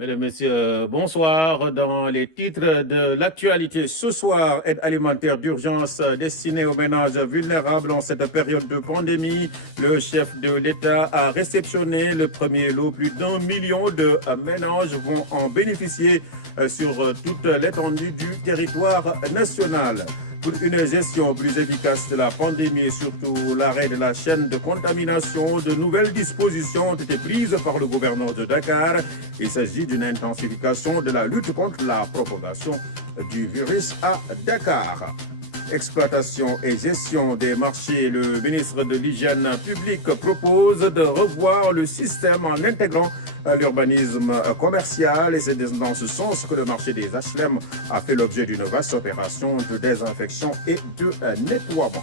Mesdames, Messieurs, bonsoir. Dans les titres de l'actualité ce soir, aide alimentaire d'urgence destinée aux ménages vulnérables en cette période de pandémie. Le chef de l'État a réceptionné le premier lot. Plus d'1 million de ménages vont en bénéficier sur toute l'étendue du territoire national. Pour une gestion plus efficace de la pandémie et surtout l'arrêt de la chaîne de contamination, de nouvelles dispositions ont été prises par le gouverneur de Dakar. Il s'agit d'une intensification de la lutte contre la propagation du virus à Dakar. Exploitation et gestion des marchés, le ministre de l'Hygiène publique propose de revoir le système en intégrant l'urbanisme commercial et c'est dans ce sens que le marché des HLM a fait l'objet d'une vaste opération de désinfection et de nettoiement.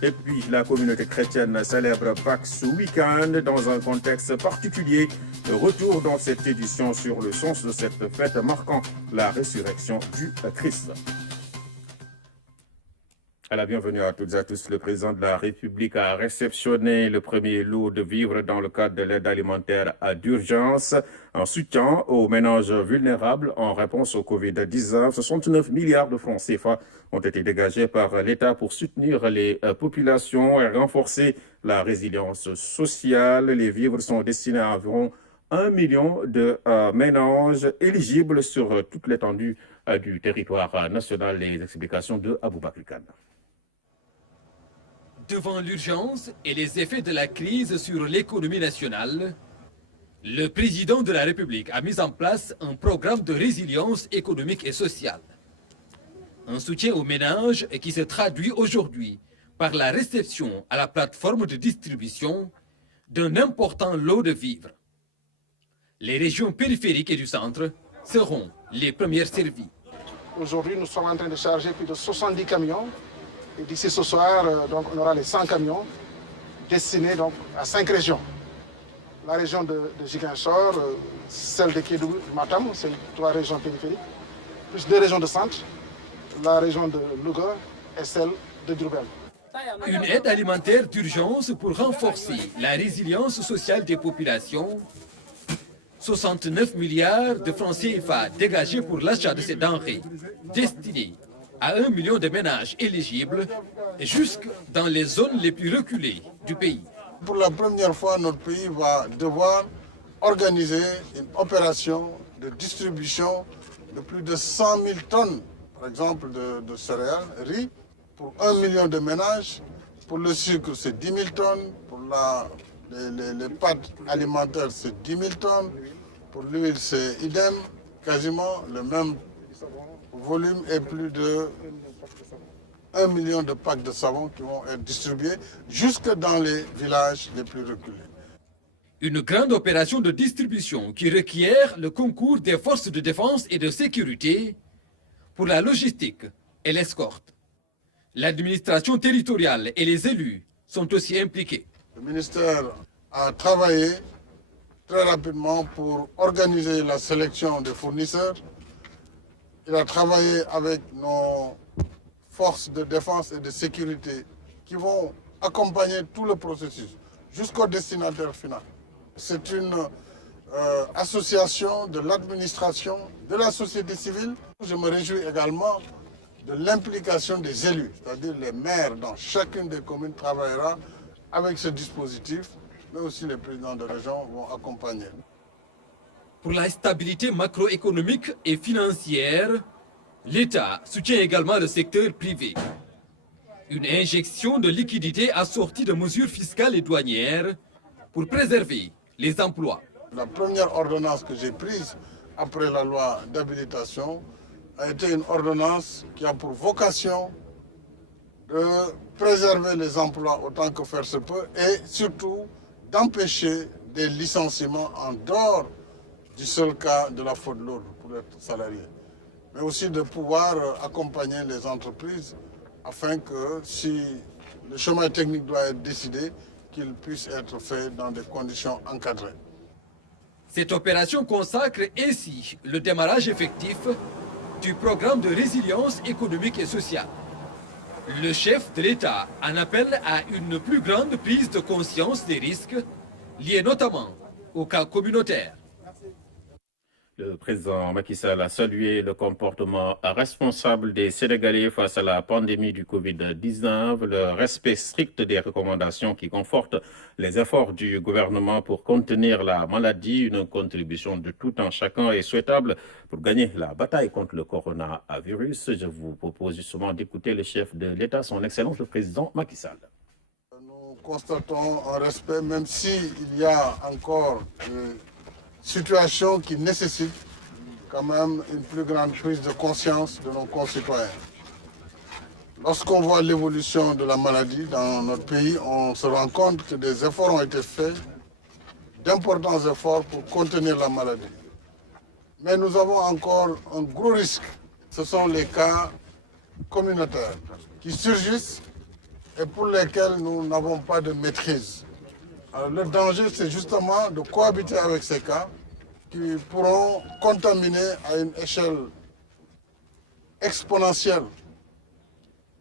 Et puis, la communauté chrétienne célèbre Pâques ce week-end dans un contexte particulier. Retour dans cette édition sur le sens de cette fête marquant la résurrection du Christ. À la bienvenue à toutes et à tous. Le président de la République a réceptionné le premier lot de vivres dans le cadre de l'aide alimentaire d'urgence en soutien aux ménages vulnérables en réponse au Covid-19. 69 milliards de francs CFA ont été dégagés par l'État pour soutenir les populations et renforcer la résilience sociale. Les vivres sont destinés à environ 1 million de ménages éligibles sur toute l'étendue du territoire national. Les explications de Aboubakar Kane. Devant l'urgence et les effets de la crise sur l'économie nationale, le président de la République a mis en place un programme de résilience économique et sociale. Un soutien aux ménages qui se traduit aujourd'hui par la réception à la plateforme de distribution d'un important lot de vivres. Les régions périphériques et du centre seront les premières servies. Aujourd'hui, nous sommes en train de charger plus de 70 camions. Et d'ici ce soir, donc, on aura les 100 camions destinés donc, à 5 régions. La région de Ziguinchor, celle de Kédougou, Matam, c'est 3 régions périphériques, plus 2 régions de centre, la région de Louga et celle de Diourbel. Une aide alimentaire d'urgence pour renforcer la résilience sociale des populations. 69 milliards de francs CFA dégagés pour l'achat de ces denrées destinées à 1 million de ménages éligibles jusque dans les zones les plus reculées du pays. Pour la première fois, notre pays va devoir organiser une opération de distribution de plus de 100 000 tonnes, par exemple, de céréales, riz, pour 1 million de ménages. Pour le sucre, c'est 10 000 tonnes. Pour les pâtes alimentaires, c'est 10 000 tonnes. Pour l'huile, c'est idem, quasiment le même volume et plus de 1 million de packs de savon qui vont être distribués jusque dans les villages les plus reculés. Une grande opération de distribution qui requiert le concours des forces de défense et de sécurité pour la logistique et l'escorte. L'administration territoriale et les élus sont aussi impliqués. Le ministère a travaillé très rapidement pour organiser la sélection des fournisseurs. Il a travaillé avec nos forces de défense et de sécurité qui vont accompagner tout le processus jusqu'au destinataire final. C'est une association de l'administration, de la société civile. Je me réjouis également de l'implication des élus, c'est-à-dire les maires dans chacune des communes travaillera avec ce dispositif, mais aussi les présidents de région vont accompagner. Pour la stabilité macroéconomique et financière, l'État soutient également le secteur privé. Une injection de liquidités assortie de mesures fiscales et douanières pour préserver les emplois. La première ordonnance que j'ai prise après la loi d'habilitation a été une ordonnance qui a pour vocation de préserver les emplois autant que faire se peut et surtout d'empêcher des licenciements en dehors du seul cas de la faute lourde pour être salarié, mais aussi de pouvoir accompagner les entreprises afin que si le chemin technique doit être décidé, qu'il puisse être fait dans des conditions encadrées. Cette opération consacre ainsi le démarrage effectif du programme de résilience économique et sociale. Le chef de l'État en appelle à une plus grande prise de conscience des risques liés notamment au cas communautaire. Le président Macky Sall a salué le comportement responsable des Sénégalais face à la pandémie du Covid-19, le respect strict des recommandations qui confortent les efforts du gouvernement pour contenir la maladie. Une contribution de tout un chacun est souhaitable pour gagner la bataille contre le coronavirus. Je vous propose justement d'écouter le chef de l'État, son Excellence le président Macky Sall. Nous constatons un respect, même s'il y a encore situation qui nécessite quand même une plus grande prise de conscience de nos concitoyens. Lorsqu'on voit l'évolution de la maladie dans notre pays, on se rend compte que des efforts ont été faits, d'importants efforts pour contenir la maladie. Mais nous avons encore un gros risque. Ce sont les cas communautaires qui surgissent et pour lesquels nous n'avons pas de maîtrise. Alors, le danger, c'est justement de cohabiter avec ces cas qui pourront contaminer à une échelle exponentielle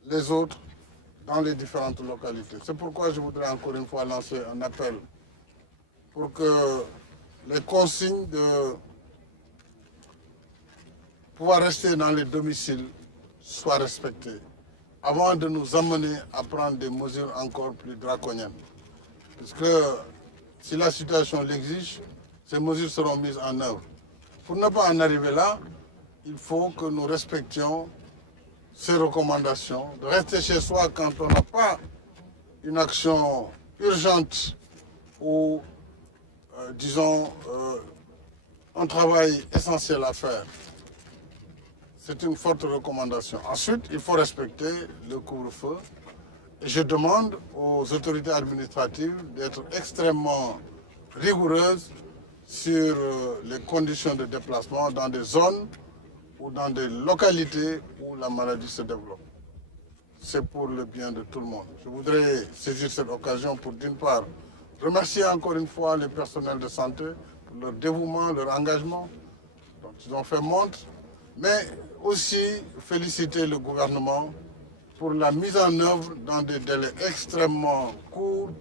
les autres dans les différentes localités. C'est pourquoi je voudrais encore une fois lancer un appel pour que les consignes de pouvoir rester dans les domiciles soient respectées avant de nous amener à prendre des mesures encore plus draconiennes. Parce que si la situation l'exige, ces mesures seront mises en œuvre. Pour ne pas en arriver là, il faut que nous respections ces recommandations, de rester chez soi quand on n'a pas une action urgente ou, disons, un travail essentiel à faire. C'est une forte recommandation. Ensuite, il faut respecter le couvre-feu. Et je demande aux autorités administratives d'être extrêmement rigoureuses sur les conditions de déplacement dans des zones ou dans des localités où la maladie se développe. C'est pour le bien de tout le monde. Je voudrais saisir cette occasion pour, d'une part, remercier encore une fois les personnels de santé pour leur dévouement, leur engagement dont ils ont fait montre, mais aussi féliciter le gouvernement pour la mise en œuvre dans des délais extrêmement courts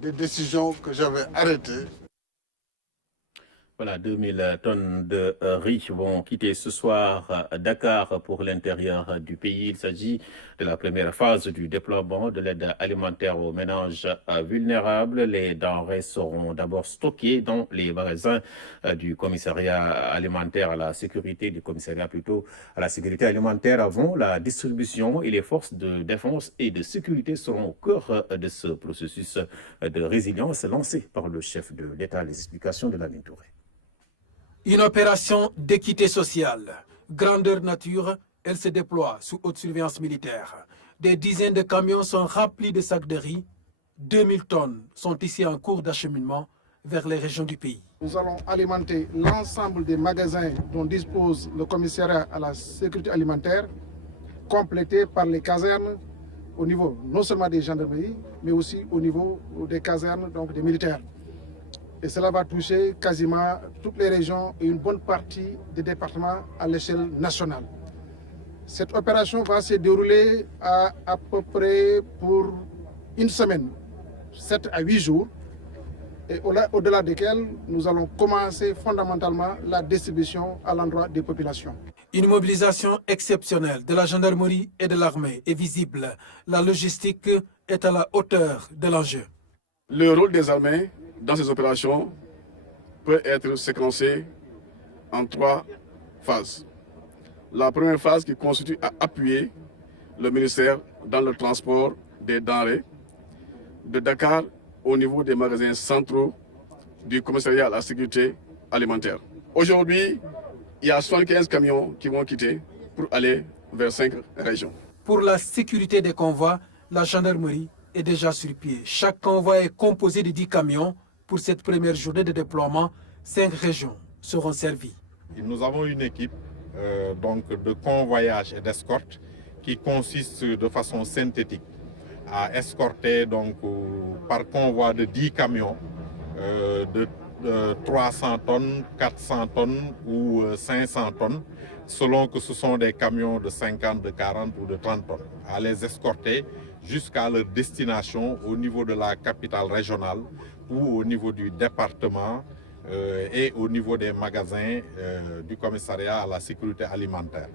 des décisions que j'avais arrêtées. Voilà, 2000 tonnes de riz vont quitter ce soir Dakar pour l'intérieur du pays. Il s'agit de la première phase du déploiement de l'aide alimentaire aux ménages vulnérables. Les denrées seront d'abord stockées dans les magasins du commissariat alimentaire à la sécurité, à la sécurité alimentaire avant la distribution, et les forces de défense et de sécurité seront au cœur de ce processus de résilience lancé par le chef de l'État. Les explications de Lamine Touré. Une opération d'équité sociale. Grandeur nature, elle se déploie sous haute surveillance militaire. Des dizaines de camions sont remplis de sacs de riz. 2000 tonnes sont ici en cours d'acheminement vers les régions du pays. Nous allons alimenter l'ensemble des magasins dont dispose le commissariat à la sécurité alimentaire, complétés par les casernes au niveau non seulement des gendarmeries, mais aussi au niveau des casernes, donc des militaires. Et cela va toucher quasiment toutes les régions et une bonne partie des départements à l'échelle nationale. Cette opération va se dérouler à peu près pour une semaine, 7 à 8 jours, et au-delà desquels nous allons commencer fondamentalement la distribution à l'endroit des populations. Une mobilisation exceptionnelle de la gendarmerie et de l'armée est visible. La logistique est à la hauteur de l'enjeu. Le rôle des armées dans ces opérations peut être séquencé en 3 phases. La première phase qui consiste à appuyer le ministère dans le transport des denrées de Dakar au niveau des magasins centraux du commissariat à la sécurité alimentaire. Aujourd'hui, il y a 75 camions qui vont quitter pour aller vers 5 régions. Pour la sécurité des convois, la gendarmerie est déjà sur pied. Chaque convoi est composé de 10 camions. Pour cette première journée de déploiement, 5 régions seront servies. Nous avons une équipe donc de convoyage et d'escorte qui consiste de façon synthétique à escorter donc, par convoi de 10 camions de 300 tonnes, 400 tonnes ou 500 tonnes, selon que ce sont des camions de 50, de 40 ou de 30 tonnes, à les escorter jusqu'à leur destination au niveau de la capitale régionale ou au niveau du département et au niveau des magasins du commissariat à la sécurité alimentaire.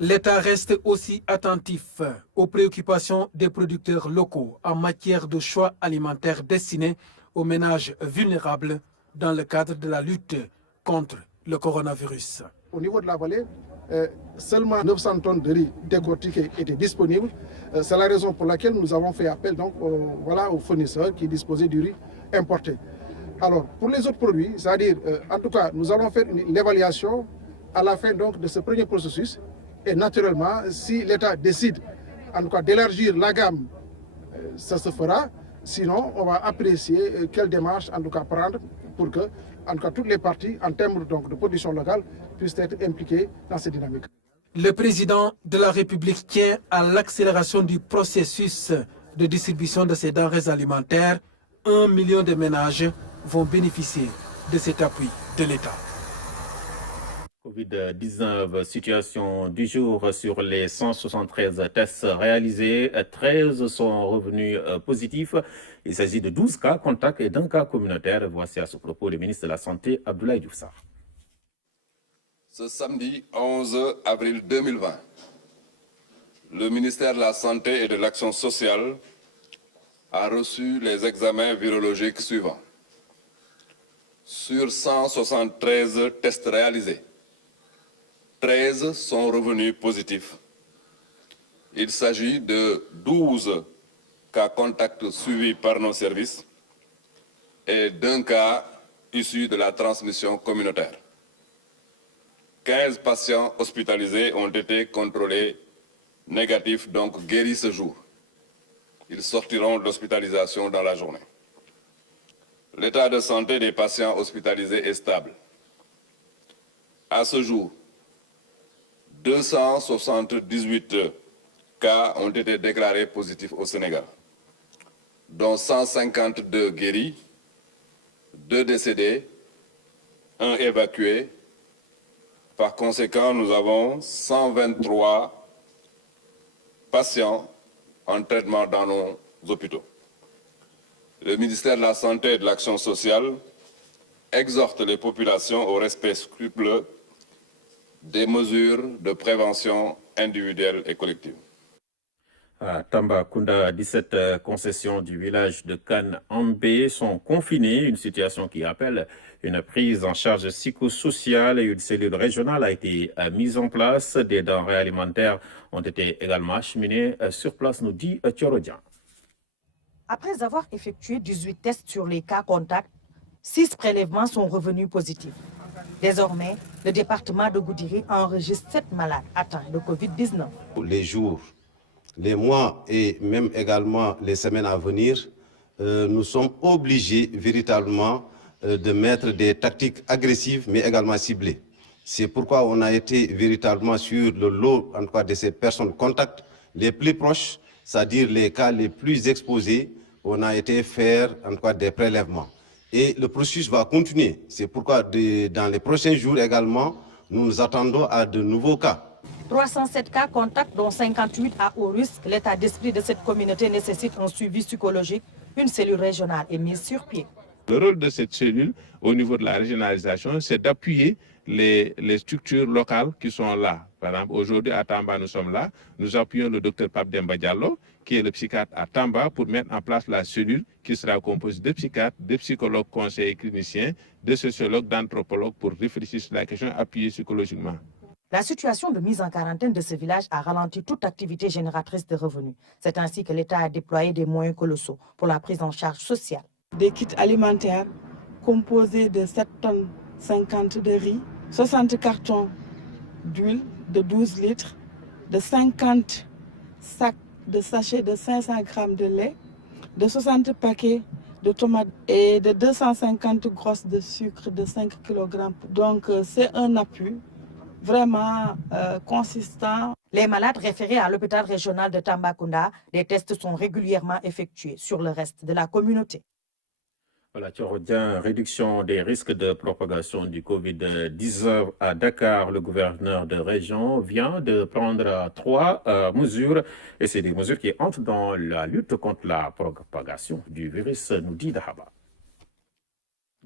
L'État reste aussi attentif aux préoccupations des producteurs locaux en matière de choix alimentaires destinés aux ménages vulnérables dans le cadre de la lutte contre le coronavirus. Au niveau de la vallée, seulement 900 tonnes de riz décortiqués étaient disponibles. C'est la raison pour laquelle nous avons fait appel donc, aux fournisseurs qui disposaient du riz importé. Alors, pour les autres produits, c'est-à-dire, en tout cas, nous allons faire une évaluation à la fin donc, de ce premier processus. Et naturellement, si l'État décide en tout cas d'élargir la gamme, ça se fera. Sinon, on va apprécier quelle démarche en tout cas prendre pour que en tout cas, toutes les parties, en termes donc, de production locale, puissent être impliquées dans cette dynamique. Le président de la République tient à l'accélération du processus de distribution de ces denrées alimentaires. 1 million de ménages vont bénéficier de cet appui de l'État. Covid-19, situation du jour sur les 173 tests réalisés, 13 sont revenus positifs. Il s'agit de 12 cas contacts et d'un cas communautaire. Voici à ce propos le ministre de la Santé, Abdoulaye Diouf Sarr. Ce samedi 11 avril 2020, le ministère de la Santé et de l'Action sociale a reçu les examens virologiques suivants. Sur 173 tests réalisés, 13 sont revenus positifs. Il s'agit de 12 cas contacts suivis par nos services et d'un cas issu de la transmission communautaire. 15 patients hospitalisés ont été contrôlés négatifs, donc guéris ce jour. Ils sortiront de l'hospitalisation dans la journée. L'état de santé des patients hospitalisés est stable. À ce jour, 278 cas ont été déclarés positifs au Sénégal, dont 152 guéris, 2 décédés, 1 évacué. Par conséquent, nous avons 123 patients en traitement dans nos hôpitaux. Le ministère de la Santé et de l'Action sociale exhorte les populations au respect scrupuleux des mesures de prévention individuelle et collective. À Tambacounda, 17 concessions du village de Kan-Ambé sont confinées, une situation qui appelle une prise en charge psychosociale et une cellule régionale a été mise en place. Des denrées alimentaires ont été également acheminées sur place, nous dit Thiorodian. Après avoir effectué 18 tests sur les cas contacts, 6 prélèvements sont revenus positifs. Désormais, le département de Goudiri enregistre 7 malades atteints de Covid-19. Les jours, les mois et même également les semaines à venir, nous sommes obligés véritablement de mettre des tactiques agressives mais également ciblées. C'est pourquoi on a été véritablement sur le lot en tout cas, de ces personnes contacts les plus proches, c'est-à-dire les cas les plus exposés, on a été faire en tout cas des prélèvements. Et le processus va continuer. C'est pourquoi dans les prochains jours également, nous nous attendons à de nouveaux cas. 307 cas contacts, dont 58 à haut risque. L'état d'esprit de cette communauté nécessite un suivi psychologique. Une cellule régionale est mise sur pied. Le rôle de cette cellule au niveau de la régionalisation, c'est d'appuyer les structures locales qui sont là. Par exemple, aujourd'hui à Tamba, nous sommes là. Nous appuyons le docteur Pape Demba Diallo, qui est le psychiatre à Tamba, pour mettre en place la cellule qui sera composée de psychiatres, de psychologues, conseillers cliniciens, de sociologues, d'anthropologues pour réfléchir sur la question, appuyer psychologiquement. La situation de mise en quarantaine de ce village a ralenti toute activité génératrice de revenus. C'est ainsi que l'État a déployé des moyens colossaux pour la prise en charge sociale. Des kits alimentaires composés de 7 tonnes 50 de riz, 60 cartons d'huile de 12 litres, de 50 sacs de sachets de 500 grammes de lait, de 60 paquets de tomates et de 250 grosses de sucre de 5 kg. Donc c'est un appui vraiment consistant. Les malades référés à l'hôpital régional de Tambacounda, des tests sont régulièrement effectués sur le reste de la communauté. Voilà, Thiorodian, réduction des risques de propagation du Covid-19 à Dakar. Le gouverneur de région vient de prendre 3 mesures et c'est des mesures qui entrent dans la lutte contre la propagation du virus, nous dit Dahaba.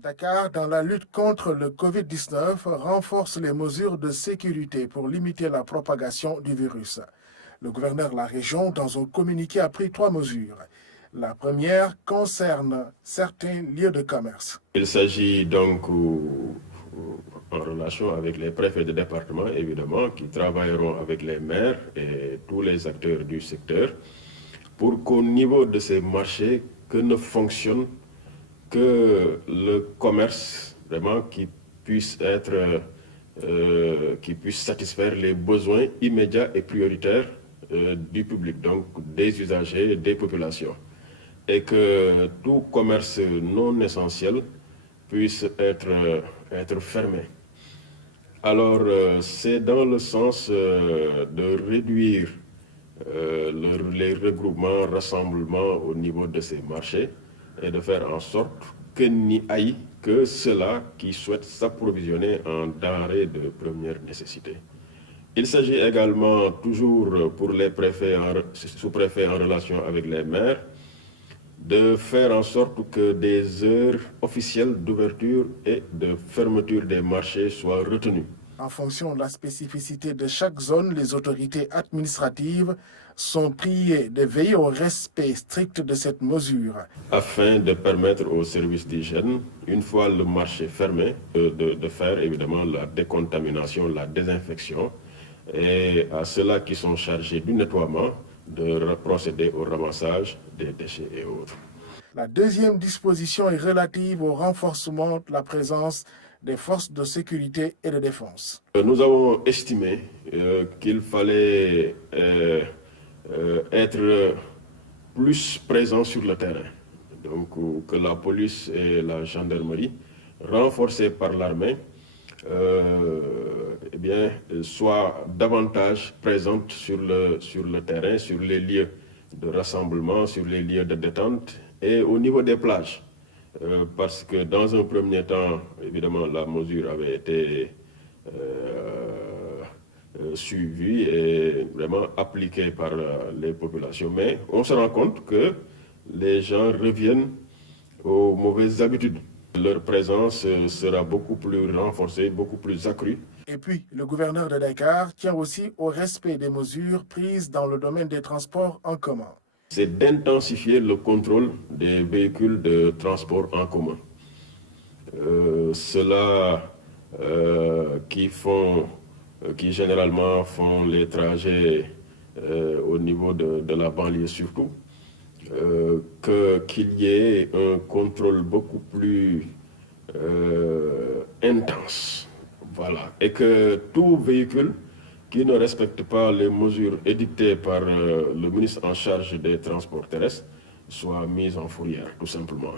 Dakar, dans la lutte contre le Covid-19, renforce les mesures de sécurité pour limiter la propagation du virus. Le gouverneur de la région, dans un communiqué, a pris 3 mesures. La première concerne certains lieux de commerce. Il s'agit donc, en relation avec les préfets de département, évidemment, qui travailleront avec les maires et tous les acteurs du secteur, pour qu'au niveau de ces marchés, que ne fonctionne que le commerce vraiment qui puisse satisfaire les besoins immédiats et prioritaires du public, donc des usagers, des populations, et que tout commerce non essentiel puisse être fermé. Alors, c'est dans le sens de réduire les regroupements, rassemblements au niveau de ces marchés et de faire en sorte que n'y aille que ceux-là qui souhaitent s'approvisionner en denrées de première nécessité. Il s'agit également, toujours pour les préfets, sous-préfets en relation avec les maires, de faire en sorte que des heures officielles d'ouverture et de fermeture des marchés soient retenues. En fonction de la spécificité de chaque zone, les autorités administratives sont priées de veiller au respect strict de cette mesure. Afin de permettre aux services d'hygiène, une fois le marché fermé, de faire évidemment la décontamination, la désinfection, et à ceux-là qui sont chargés du nettoiement, de procéder au ramassage des déchets et autres. La deuxième disposition est relative au renforcement de la présence des forces de sécurité et de défense. Nous avons estimé qu'il fallait être plus présent sur le terrain, donc que la police et la gendarmerie, renforcées par l'armée, soient davantage présentes sur le terrain, sur les lieux de rassemblement, sur les lieux de détente et au niveau des plages. Parce que dans un premier temps, évidemment, la mesure avait été suivie et vraiment appliquée par les populations. Mais on se rend compte que les gens reviennent aux mauvaises habitudes. Leur présence sera beaucoup plus renforcée, beaucoup plus accrue. Et puis, le gouverneur de Dakar tient aussi au respect des mesures prises dans le domaine des transports en commun. C'est d'intensifier le contrôle des véhicules de transport en commun. Ceux-là qui généralement font les trajets au niveau de la banlieue surtout, qu'il y ait un contrôle beaucoup plus intense. Voilà. Et que tout véhicule qui ne respecte pas les mesures édictées par le ministre en charge des transports terrestres soit mis en fourrière, tout simplement.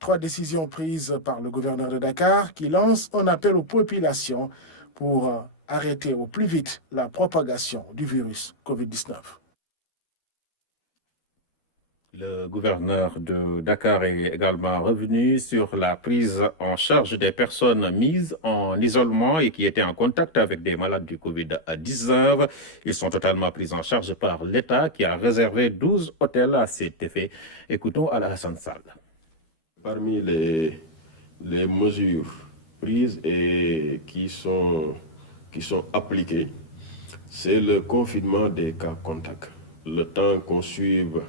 3 décisions prises par le gouverneur de Dakar qui lance un appel aux populations pour arrêter au plus vite la propagation du virus Covid-19. Le gouverneur de Dakar est également revenu sur la prise en charge des personnes mises en isolement et qui étaient en contact avec des malades du Covid-19. Ils sont totalement pris en charge par l'État qui a réservé 12 hôtels à cet effet. Écoutons Alassane Sall. Parmi les mesures prises et qui sont appliquées, c'est le confinement des cas contacts. Le temps qu'on suive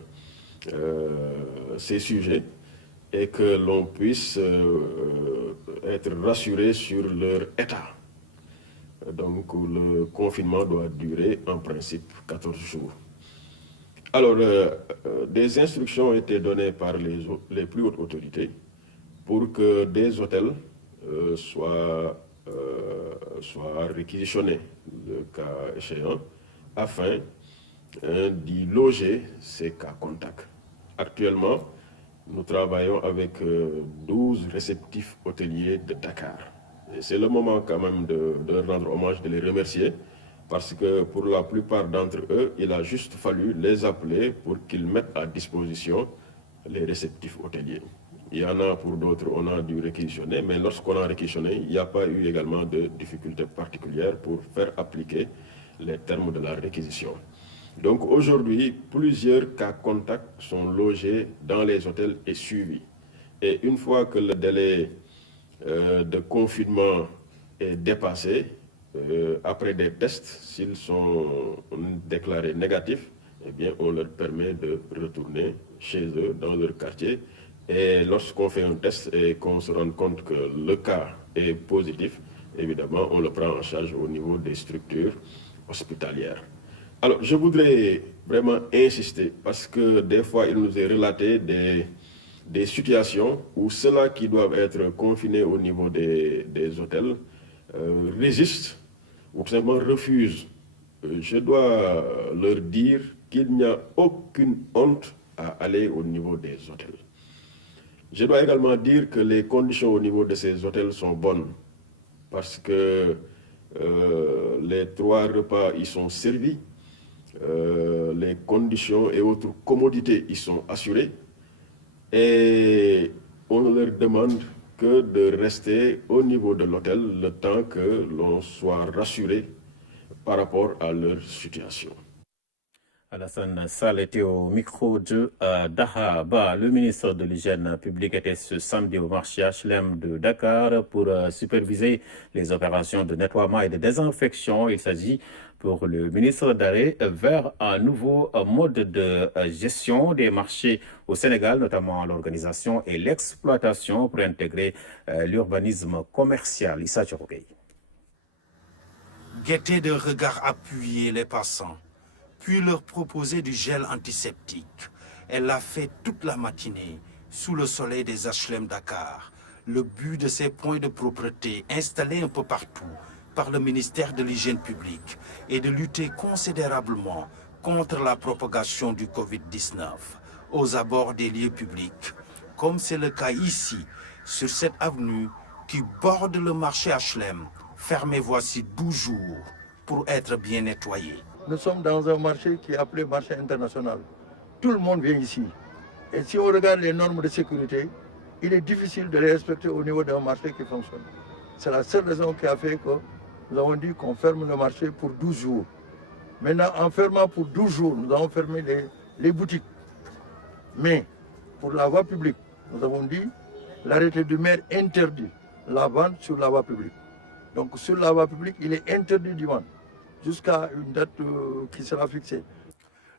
ces sujets et que l'on puisse être rassuré sur leur état. Donc le confinement doit durer en principe 14 jours. Alors, des instructions ont été données par les plus hautes autorités pour que des hôtels soient réquisitionnés, le cas échéant, afin d'y loger ces cas contacts. Actuellement, nous travaillons avec 12 réceptifs hôteliers de Dakar. Et c'est le moment quand même de leur rendre hommage, de les remercier, parce que pour la plupart d'entre eux, il a juste fallu les appeler pour qu'ils mettent à disposition les réceptifs hôteliers. Il y en a pour d'autres, on a dû réquisitionner, mais lorsqu'on a réquisitionné, il n'y a pas eu également de difficultés particulières pour faire appliquer les termes de la réquisition. Donc aujourd'hui, plusieurs cas contacts sont logés dans les hôtels et suivis. Et une fois que le délai de confinement est dépassé. Après des tests, s'ils sont déclarés négatifs, eh bien, on leur permet de retourner chez eux, dans leur quartier. Et lorsqu'on fait un test et qu'on se rend compte que le cas est positif, évidemment, on le prend en charge au niveau des structures hospitalières. Alors, je voudrais vraiment insister parce que des fois, il nous est relaté des situations où ceux-là qui doivent être confinés au niveau des hôtels résistent ou tout simplement refusent. Je dois leur dire qu'il n'y a aucune honte à aller au niveau des hôtels. Je dois également dire que les conditions au niveau de ces hôtels sont bonnes parce que les 3 repas y sont servis, les conditions et autres commodités y sont assurées et on ne leur demande que de rester au niveau de l'hôtel le temps que l'on soit rassuré par rapport à leur situation. Alassane Sall était au micro de Dahaba. Le ministre de l'Hygiène publique était ce samedi au marché HLM de Dakar pour superviser les opérations de nettoiement et de désinfection. Il s'agit pour le ministre d'aller vers un nouveau mode de gestion des marchés au Sénégal, notamment l'organisation et l'exploitation pour intégrer l'urbanisme commercial. Issa Tchorogay. Guetter de regard appuyé les passants, puis leur proposer du gel antiseptique. Elle l'a fait toute la matinée sous le soleil des HLM Dakar. Le but de ces points de propreté installés un peu partout par le ministère de l'Hygiène publique est de lutter considérablement contre la propagation du Covid-19 aux abords des lieux publics, comme c'est le cas ici, sur cette avenue qui borde le marché HLM, fermé voici 12 jours pour être bien nettoyé. Nous sommes dans un marché qui est appelé marché international. Tout le monde vient ici. Et si on regarde les normes de sécurité, il est difficile de les respecter au niveau d'un marché qui fonctionne. C'est la seule raison qui a fait que nous avons dit qu'on ferme le marché pour 12 jours. Maintenant, en fermant pour 12 jours, nous avons fermé les boutiques. Mais pour la voie publique, nous avons dit l'arrêté du maire interdit la vente sur la voie publique. Donc sur la voie publique, il est interdit d'y vendre jusqu'à une date qui sera fixée.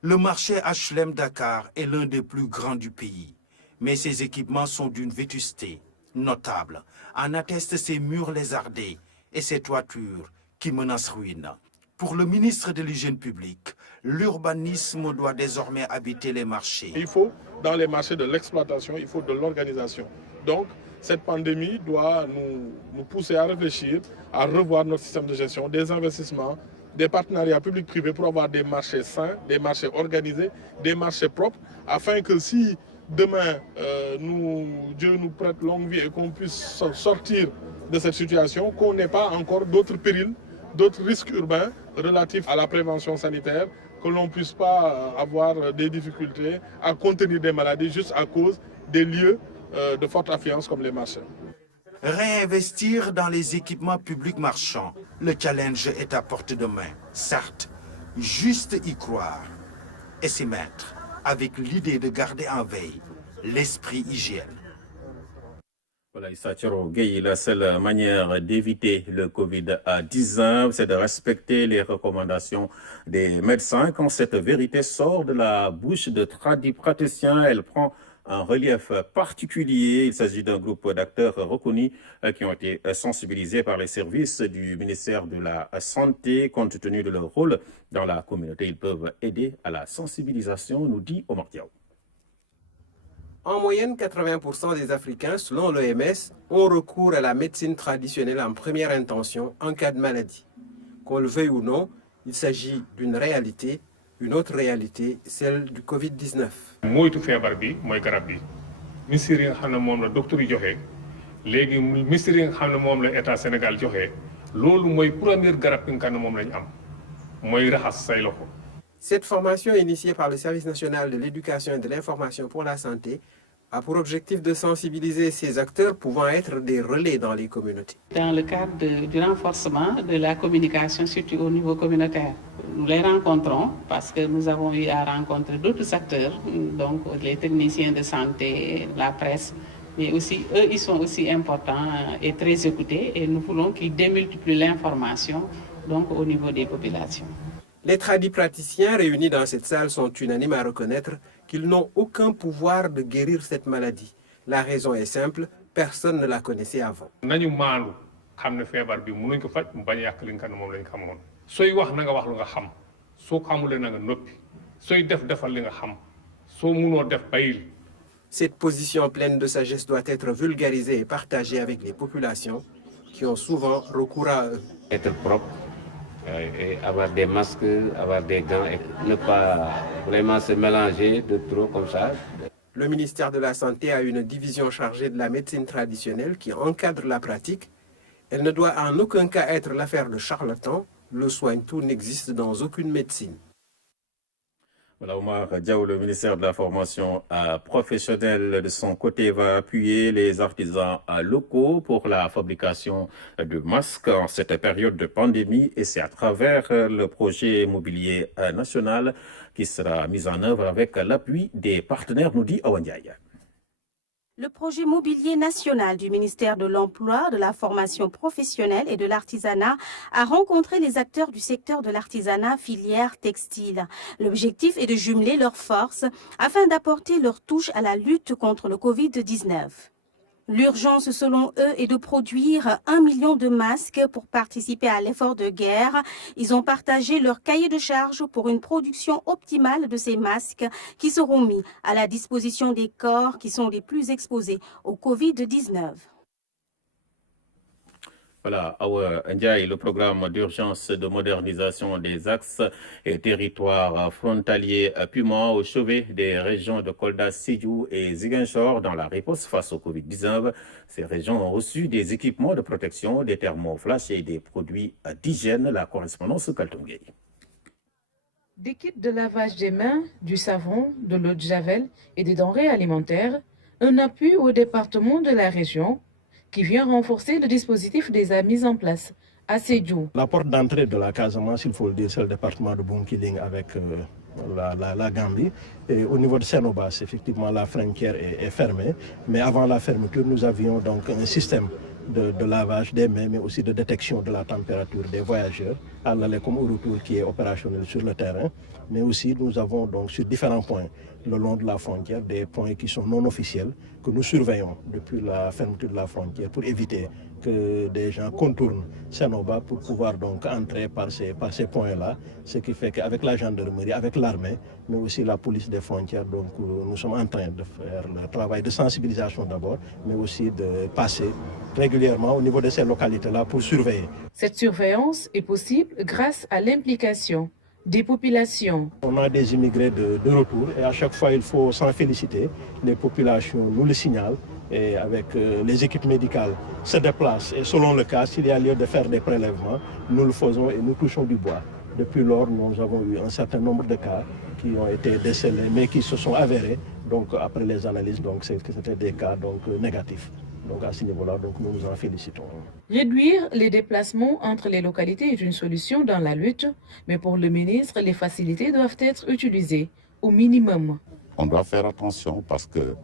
Le marché HLM Dakar est l'un des plus grands du pays, mais ses équipements sont d'une vétusté notable. En attestent ses murs lézardés et ses toitures qui menacent ruine. Pour le ministre de l'Hygiène publique, l'urbanisme doit désormais habiter les marchés. Il faut, dans les marchés de l'exploitation, il faut de l'organisation. Donc, cette pandémie doit nous pousser à réfléchir, à revoir notre système de gestion, des investissements, des partenariats publics-privés pour avoir des marchés sains, des marchés organisés, des marchés propres, afin que si demain Dieu nous prête longue vie et qu'on puisse sortir de cette situation, qu'on n'ait pas encore d'autres périls, d'autres risques urbains relatifs à la prévention sanitaire, que l'on ne puisse pas avoir des difficultés à contenir des maladies juste à cause des lieux de forte affluence comme les marchés. Réinvestir dans les équipements publics marchands, le challenge est à portée de main. Certes, juste y croire et s'y mettre avec l'idée de garder en veille l'esprit hygiène. Voilà, Issa Tchorogay, la seule manière d'éviter le Covid-19, c'est de respecter les recommandations des médecins. Quand cette vérité sort de la bouche de praticiens, elle prend un relief particulier. Il s'agit d'un groupe d'acteurs reconnus qui ont été sensibilisés par les services du ministère de la Santé. Compte tenu de leur rôle dans la communauté, ils peuvent aider à la sensibilisation, nous dit Omar Diaw. En moyenne, 80% des Africains, selon l'OMS, ont recours à la médecine traditionnelle en première intention en cas de maladie. Qu'on le veuille ou non, il s'agit d'une réalité. Une autre réalité, celle du Covid-19. moytu feebar bi mooy garab bi misir yi nga xam ne moom la docteur yi joxe léegi misir yi nga xam ne moom la état Sénégal joxe loolu mooy première garab bi nga xam ne moom lañ am mooy raxas say loxo. Cette formation initiée par le Service national de l'éducation et de l'information pour la santé a pour objectif de sensibiliser ces acteurs pouvant être des relais dans les communautés. Dans le cadre du renforcement de la communication, surtout au niveau communautaire, nous les rencontrons parce que nous avons eu à rencontrer d'autres acteurs, donc les techniciens de santé, la presse, Mais aussi, eux, ils sont aussi importants et très écoutés et nous voulons qu'ils démultiplient l'information donc au niveau des populations. Les tradipraticiens réunis dans cette salle sont unanimes à reconnaître qu'ils n'ont aucun pouvoir de guérir cette maladie. La raison est simple, personne ne la connaissait avant. nañu maandu xam ne feebar bi mënuñ ko faj mu bañ a yàq li nga xam ne moom lañ xamoon sooy wax na nga wax lu nga xam soo xamulee na nga noppi sooy def defal li nga xam soo mënoo def bayil. Cette position pleine de sagesse doit être vulgarisée et partagée avec les populations qui ont souvent recours à eux. Être propre, et avoir des masques, avoir des gants et ne pas vraiment se mélanger de trop comme ça. Le ministère de la Santé a une division chargée de la médecine traditionnelle qui encadre la pratique. Elle ne doit en aucun cas être l'affaire de charlatans. Le soigne-tout n'existe dans aucune médecine. Voilà, Omar Diaw, le ministère de la Formation professionnelle, de son côté, va appuyer les artisans locaux pour la fabrication de masques en cette période de pandémie, et c'est à travers le projet immobilier national qui sera mis en œuvre avec l'appui des partenaires, nous dit Awa Ndiaye. Le projet mobilier national du ministère de l'Emploi, de la formation professionnelle et de l'artisanat a rencontré les acteurs du secteur de l'artisanat filière textile. L'objectif est de jumeler leurs forces afin d'apporter leur touche à la lutte contre le Covid-19. L'urgence, selon eux, est de produire 1 million de masques pour participer à l'effort de guerre. Ils ont partagé leur cahier de charges pour une production optimale de ces masques qui seront mis à la disposition des corps qui sont les plus exposés au Covid-19. Voilà, Awa Ndiaye, le programme d'urgence de modernisation des axes et territoires frontaliers Puma au chevet des régions de Kolda, Sédhiou et Ziguinchor dans la réponse face au Covid-19. Ces régions ont reçu des équipements de protection, des thermoflash et des produits d'hygiène. La correspondance Kaltongay. Des kits de lavage des mains, du savon, de l'eau de javel et des denrées alimentaires, un appui au département de la région qui vient renforcer le dispositif déjà mis en place à Sédhiou. La porte d'entrée de la Casamance, il faut le dire, c'est le département de Bunkiling avec la Gambie. Et au niveau de Sénobas, effectivement, la frontière est fermée. Mais avant la fermeture, nous avions donc un système de lavage des mains, mais aussi de détection de la température des voyageurs, à l'aller comme au retour, qui est opérationnel sur le terrain. Mais aussi, nous avons donc sur différents points le long de la frontière des points qui sont non officiels, que nous surveillons depuis la fermeture de la frontière pour éviter que des gens contournent Sénoba pour pouvoir donc entrer par ces points-là. Ce qui fait qu'avec la gendarmerie, avec l'armée, mais aussi la police des frontières, donc nous sommes en train de faire le travail de sensibilisation d'abord, mais aussi de passer régulièrement au niveau de ces localités-là pour surveiller. Cette surveillance est possible grâce à l'implication des populations. On a des immigrés de retour et à chaque fois il faut s'en féliciter. Les populations nous le signalent et avec les équipes médicales se déplacent et selon le cas, s'il y a lieu de faire des prélèvements, nous le faisons et nous touchons du bois. Depuis lors, nous avons eu un certain nombre de cas qui ont été décelés mais qui se sont avérés. Donc après les analyses, donc c'était des cas donc négatifs. Donc à ce niveau-là, donc nous nous en félicitons. Réduire les déplacements entre les localités est une solution dans la lutte, mais pour le ministre, les facilités doivent être utilisées au minimum. On doit faire attention parce que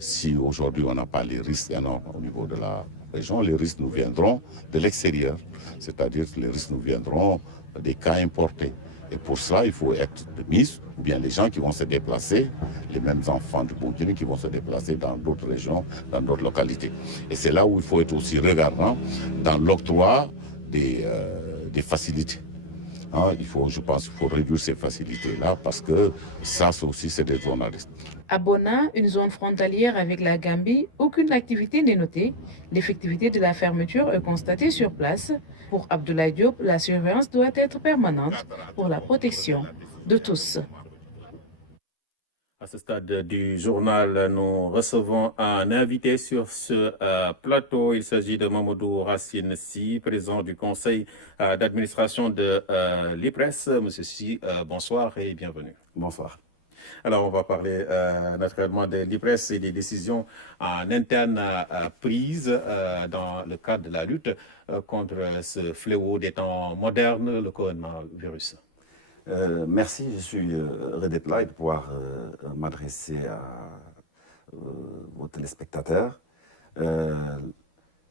si aujourd'hui on n'a pas les risques énormes au niveau de la région, les risques nous viendront de l'extérieur, c'est-à-dire que les risques nous viendront des cas importés. Et pour cela, il faut être de mise, ou bien les gens qui vont se déplacer, les mêmes enfants du Burkina qui vont se déplacer dans d'autres régions, dans d'autres localités. Et c'est là où il faut être aussi regardant dans l'octroi des facilités. Hein, je pense qu'il faut réduire ces facilités-là parce que ça aussi, c'est des zones à risque. À Bona, une zone frontalière avec la Gambie, aucune activité n'est notée. L'effectivité de la fermeture est constatée sur place. Pour Abdoulaye Diop, la surveillance doit être permanente pour la protection de tous. À ce stade du journal, nous recevons un invité sur ce plateau. Il s'agit de Mamadou Racine Sy, président du conseil d'administration de l'IPRES. Monsieur Sy, bonsoir et bienvenue. Bonsoir. Alors, on va parler naturellement de l'IPRES et des décisions en interne prises dans le cadre de la lutte contre ce fléau des temps modernes, le coronavirus. Merci, je suis heureux d'être là et de pouvoir m'adresser à vos aux téléspectateurs.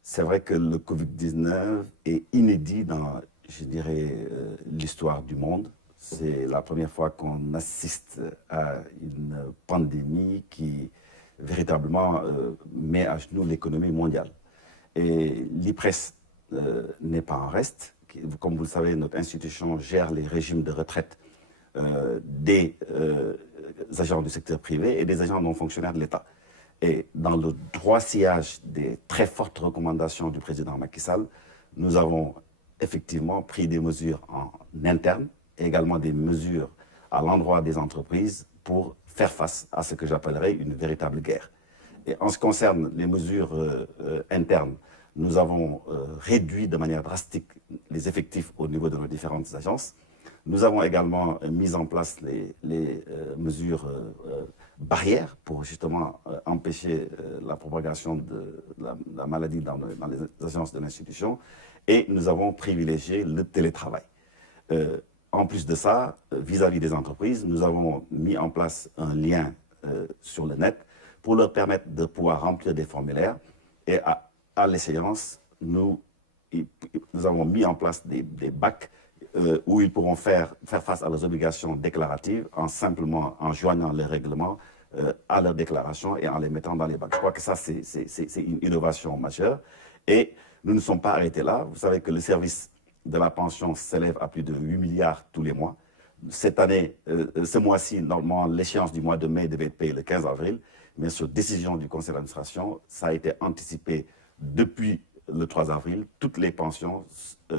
C'est vrai que le Covid-19 est inédit dans, je dirais, l'histoire du monde. C'est la première fois qu'on assiste à une pandémie qui véritablement met à genoux l'économie mondiale. Et l'IPRES n'est pas en reste. Comme vous le savez, notre institution gère les régimes de retraite des agents du secteur privé et des agents non fonctionnaires de l'État. Et dans le droit sillage des très fortes recommandations du président Macky Sall, nous avons effectivement pris des mesures en interne et également des mesures à l'endroit des entreprises pour faire face à ce que j'appellerais une véritable guerre. Et en ce qui concerne les mesures internes, nous avons réduit de manière drastique les effectifs au niveau de nos différentes agences. Nous avons également mis en place les mesures barrières pour justement empêcher la propagation de la maladie dans les agences de l'institution. Et nous avons privilégié le télétravail. En plus de ça, vis-à-vis des entreprises, nous avons mis en place un lien sur le net pour leur permettre de pouvoir remplir des formulaires. Et à l'échéance, nous avons mis en place des bacs où ils pourront faire face à leurs obligations déclaratives en joignant les règlements à leur déclaration et en les mettant dans les bacs. Je crois que ça, c'est une innovation majeure. Et nous ne sommes pas arrêtés là. Vous savez que le service de la pension s'élève à plus de 8 milliards tous les mois. Cette année, ce mois-ci, normalement, l'échéance du mois de mai devait être payée le 15 avril. Mais sur décision du conseil d'administration, ça a été anticipé depuis le 3 avril. Toutes les pensions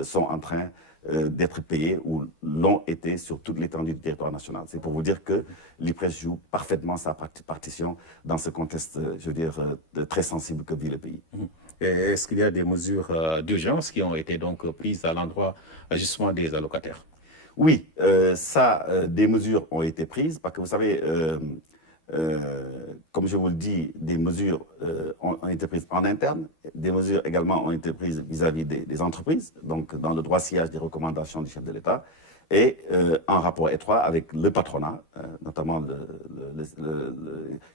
sont en train d'être payées ou l'ont été sur toute l'étendue du territoire national. C'est pour vous dire que l'IPRES joue parfaitement sa partition dans ce contexte, je veux dire, très sensible que vit le pays. Est-ce qu'il y a des mesures d'urgence qui ont été donc prises à l'endroit justement des allocataires? Oui, des mesures ont été prises parce que vous savez, comme je vous le dis, des mesures ont été prises en interne, des mesures également ont été prises vis-à-vis des entreprises, donc dans le droit sillage des recommandations du chef de l'État, et en rapport étroit avec le patronat, notamment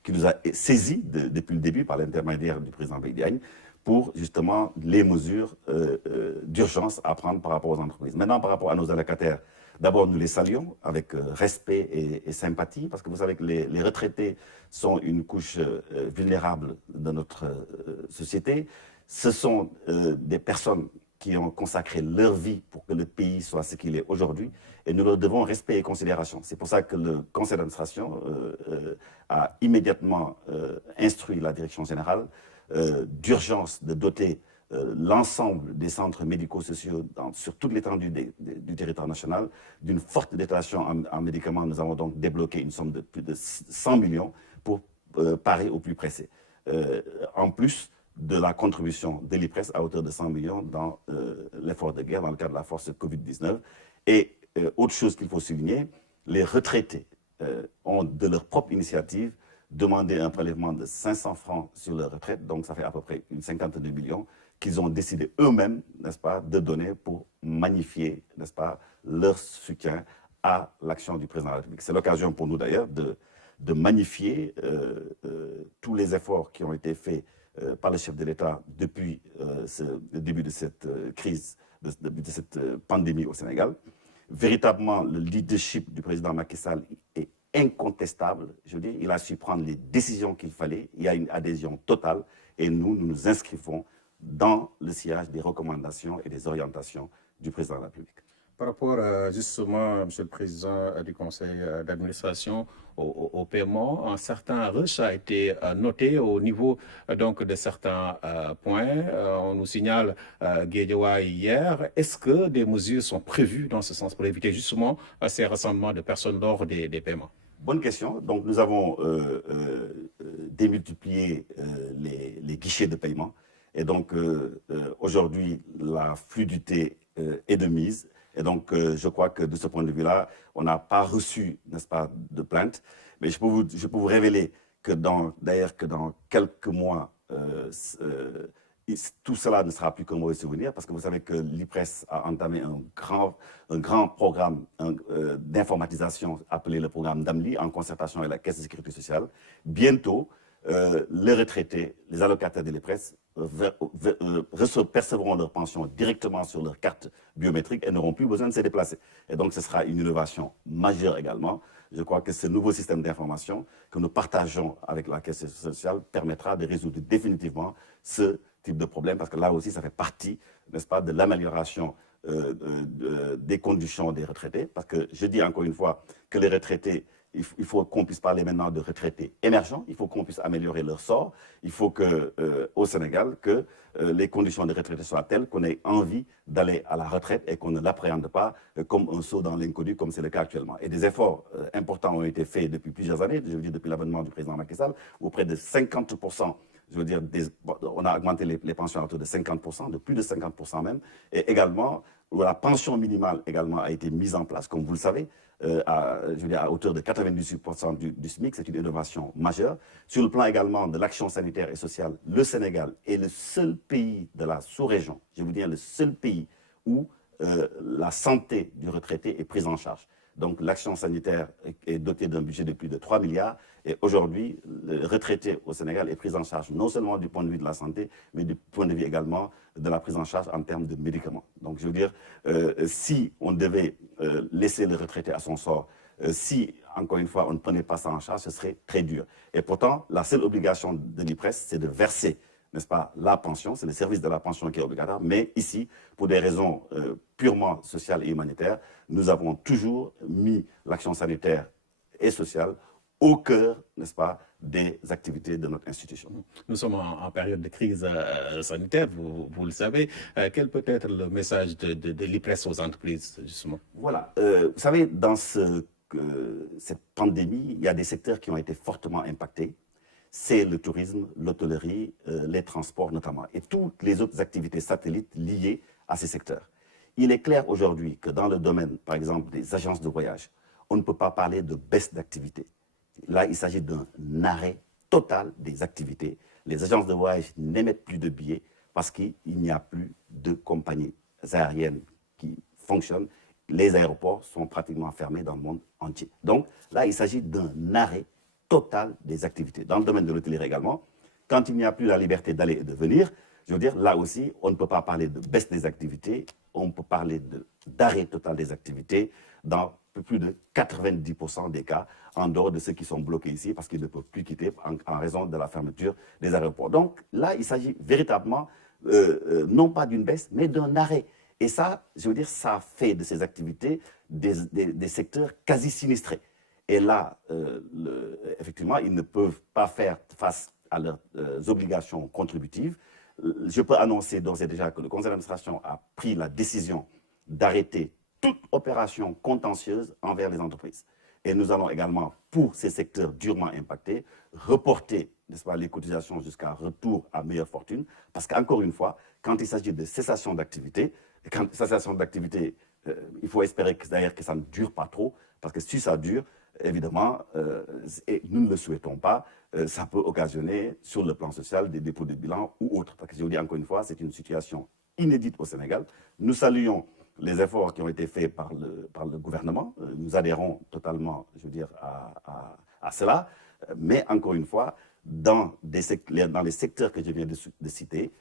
qui nous a saisis depuis le début par l'intermédiaire du président Beidiagne, pour justement les mesures d'urgence à prendre par rapport aux entreprises. Maintenant, par rapport à nos allocataires, d'abord, nous les saluons avec respect et sympathie, parce que vous savez que les retraités sont une couche vulnérable de notre société. Ce sont des personnes qui ont consacré leur vie pour que le pays soit ce qu'il est aujourd'hui, et nous leur devons respect et considération. C'est pour ça que le conseil d'administration a immédiatement instruit la direction générale d'urgence de doter l'ensemble des centres médico-sociaux sur toute l'étendue du territoire national d'une forte dotation en médicaments. Nous avons donc débloqué une somme de plus de 100 millions pour parer au plus pressé. En plus de la contribution de l'IPRES à hauteur de 100 millions dans l'effort de guerre dans le cadre de la force Covid-19. Et autre chose qu'il faut souligner, les retraités ont de leur propre initiative demandé un prélèvement de 500 francs sur leur retraite, donc ça fait à peu près une 52 millions, qu'ils ont décidé eux-mêmes, n'est-ce pas, de donner pour magnifier, n'est-ce pas, leur soutien à l'action du président de la République. C'est l'occasion pour nous d'ailleurs de magnifier tous les efforts qui ont été faits par le chef de l'État depuis le début de cette crise, de cette pandémie au Sénégal. Véritablement, le leadership du président Macky Sall est incontestable. Je veux dire, il a su prendre les décisions qu'il fallait. Il y a une adhésion totale et nous nous inscrivons dans le sillage des recommandations et des orientations du président de la République. Par rapport justement, Monsieur le Président du Conseil d'administration, au paiement, un certain rush a été noté au niveau donc de certains points. On nous signale Guédiawaye hier. Est-ce que des mesures sont prévues dans ce sens pour éviter justement ces rassemblements de personnes lors des paiements? Bonne question. Donc nous avons démultiplié les guichets de paiement. Et donc aujourd'hui, la fluidité est de mise. Et donc, je crois que de ce point de vue-là, on n'a pas reçu, n'est-ce pas, de plainte. Mais je peux vous révéler que dans quelques mois, tout cela ne sera plus qu'un mauvais souvenir, parce que vous savez que l'IPRES a entamé un grand programme d'informatisation appelé le programme DAMLI, en concertation avec la Caisse de sécurité sociale. Bientôt, les retraités, les allocataires de l'EPRES percevront leur pension directement sur leur carte biométrique et n'auront plus besoin de se déplacer. Et donc, ce sera une innovation majeure également. Je crois que ce nouveau système d'information que nous partageons avec la Caisse sociale permettra de résoudre définitivement ce type de problème, parce que là aussi, ça fait partie, n'est-ce pas, de l'amélioration des conditions des retraités. Parce que je dis encore une fois que les retraités, il faut qu'on puisse parler maintenant de retraités émergents, il faut qu'on puisse améliorer leur sort, il faut qu'au Sénégal, que les conditions de retraité soient telles qu'on ait envie d'aller à la retraite et qu'on ne l'appréhende pas comme un saut dans l'inconnu, comme c'est le cas actuellement. Et des efforts importants ont été faits depuis plusieurs années, je veux dire depuis l'avènement du président Macky Sall, où près de 50%, je veux dire, on a augmenté les pensions à hauteur de 50%, de plus de 50% même, et également, où la pension minimale également a été mise en place, comme vous le savez, à hauteur de 98% du SMIC, c'est une innovation majeure. Sur le plan également de l'action sanitaire et sociale, le Sénégal est le seul pays de la sous-région, je vous dis le seul pays où la santé du retraité est prise en charge. Donc l'action sanitaire est dotée d'un budget de plus de 3 milliards et aujourd'hui, le retraité au Sénégal est pris en charge non seulement du point de vue de la santé, mais du point de vue également de la prise en charge en termes de médicaments. Donc je veux dire, si on devait laisser le retraité à son sort, si, encore une fois, on ne prenait pas ça en charge, ce serait très dur. Et pourtant, la seule obligation de l'IPRES, c'est de verser, n'est-ce pas, la pension, c'est le service de la pension qui est obligatoire, mais ici, pour des raisons purement sociales et humanitaires, nous avons toujours mis l'action sanitaire et sociale au cœur, n'est-ce pas, des activités de notre institution. Nous sommes en période de crise sanitaire, vous le savez. Quel peut être le message de l'IPRES aux entreprises, justement? Voilà. Vous savez, dans cette pandémie, il y a des secteurs qui ont été fortement impactés. C'est le tourisme, l'hôtellerie, les transports notamment, et toutes les autres activités satellites liées à ces secteurs. Il est clair aujourd'hui que dans le domaine, par exemple, des agences de voyage, on ne peut pas parler de baisse d'activité. Là, il s'agit d'un arrêt total des activités. Les agences de voyage n'émettent plus de billets parce qu'il n'y a plus de compagnies aériennes qui fonctionnent. Les aéroports sont pratiquement fermés dans le monde entier. Donc là, il s'agit d'un arrêt total des activités. Dans le domaine de l'hôtellerie également, quand il n'y a plus la liberté d'aller et de venir, je veux dire, là aussi, on ne peut pas parler de baisse des activités, on peut parler d'arrêt total des activités dans plus de 90% des cas, en dehors de ceux qui sont bloqués ici parce qu'ils ne peuvent plus quitter en raison de la fermeture des aéroports. Donc là, il s'agit véritablement, non pas d'une baisse, mais d'un arrêt. Et ça, je veux dire, ça fait de ces activités des secteurs quasi sinistrés. Et là, effectivement, ils ne peuvent pas faire face à leurs obligations contributives. Je peux annoncer d'ores et déjà que le conseil d'administration a pris la décision d'arrêter toute opération contentieuse envers les entreprises. Et nous allons également, pour ces secteurs durement impactés, reporter, n'est-ce pas, les cotisations jusqu'à retour à meilleure fortune. Parce qu'encore une fois, quand il s'agit de cessation d'activité, il faut espérer que ça ne dure pas trop, parce que si ça dure, évidemment, et nous ne le souhaitons pas, ça peut occasionner, sur le plan social, des dépôts de bilan ou autres. Parce que je vous dis encore une fois, c'est une situation inédite au Sénégal. Nous saluons les efforts qui ont été faits par le gouvernement. Nous adhérons totalement, je veux dire, à cela. Mais encore une fois, dans les secteurs que je viens de citer,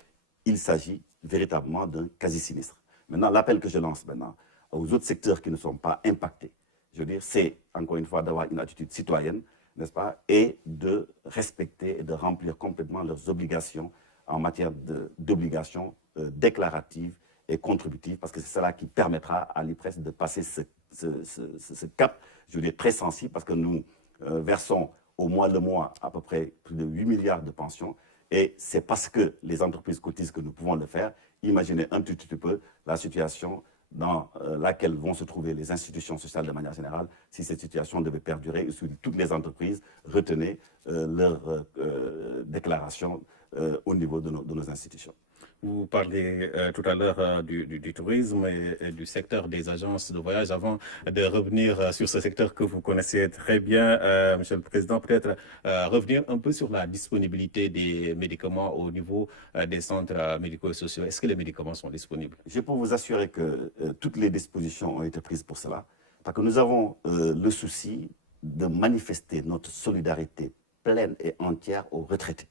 il s'agit véritablement d'un quasi-sinistre. Maintenant, l'appel que je lance maintenant aux autres secteurs qui ne sont pas impactés, je veux dire, c'est encore une fois d'avoir une attitude citoyenne, n'est-ce pas, et de respecter et de remplir complètement leurs obligations en matière d'obligations déclaratives et contributives, parce que c'est cela qui permettra à l'IPRES de passer ce cap, je veux dire, très sensible, parce que nous versons au mois le mois à peu près plus de 8 milliards de pensions, et c'est parce que les entreprises cotisent que nous pouvons le faire. Imaginez un tout petit peu la situation dans laquelle vont se trouver les institutions sociales de manière générale si cette situation devait perdurer et si toutes les entreprises retenaient leurs déclarations au niveau de nos institutions. Vous parlez tout à l'heure du tourisme et du secteur des agences de voyage. Avant de revenir sur ce secteur que vous connaissez très bien, Monsieur le Président, peut-être revenir un peu sur la disponibilité des médicaments au niveau des centres médicaux et sociaux. Est-ce que les médicaments sont disponibles? Je peux vous assurer que toutes les dispositions ont été prises pour cela, parce que nous avons le souci de manifester notre solidarité pleine et entière aux retraités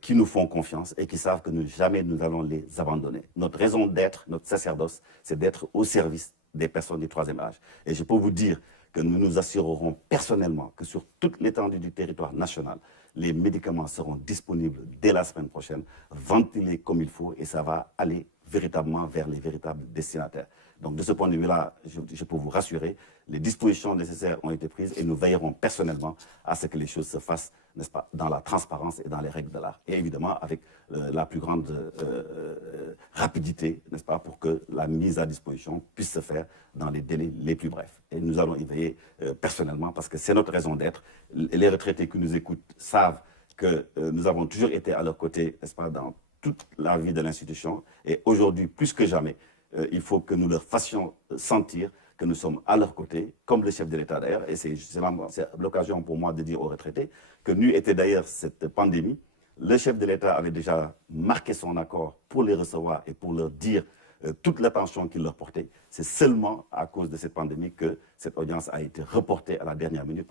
qui nous font confiance et qui savent que jamais nous allons les abandonner. Notre raison d'être, notre sacerdoce, c'est d'être au service des personnes du troisième âge. Et je peux vous dire que nous nous assurerons personnellement que sur toute l'étendue du territoire national, les médicaments seront disponibles dès la semaine prochaine, ventilés comme il faut, et ça va aller véritablement vers les véritables destinataires. Donc de ce point de vue-là, je peux vous rassurer, les dispositions nécessaires ont été prises et nous veillerons personnellement à ce que les choses se fassent, n'est-ce pas, dans la transparence et dans les règles de l'art. Et évidemment avec la plus grande rapidité, n'est-ce pas, pour que la mise à disposition puisse se faire dans les délais les plus brefs. Et nous allons y veiller personnellement parce que c'est notre raison d'être. Les retraités qui nous écoutent savent que nous avons toujours été à leur côté, n'est-ce pas, dans toute la vie de l'institution. Et aujourd'hui, plus que jamais, il faut que nous leur fassions sentir que nous sommes à leur côté, comme le chef de l'État d'ailleurs, et c'est l'occasion pour moi de dire aux retraités que n'eût été d'ailleurs cette pandémie, le chef de l'État avait déjà marqué son accord pour les recevoir et pour leur dire toute l'attention qu'il leur portait. C'est seulement à cause de cette pandémie que cette audience a été reportée à la dernière minute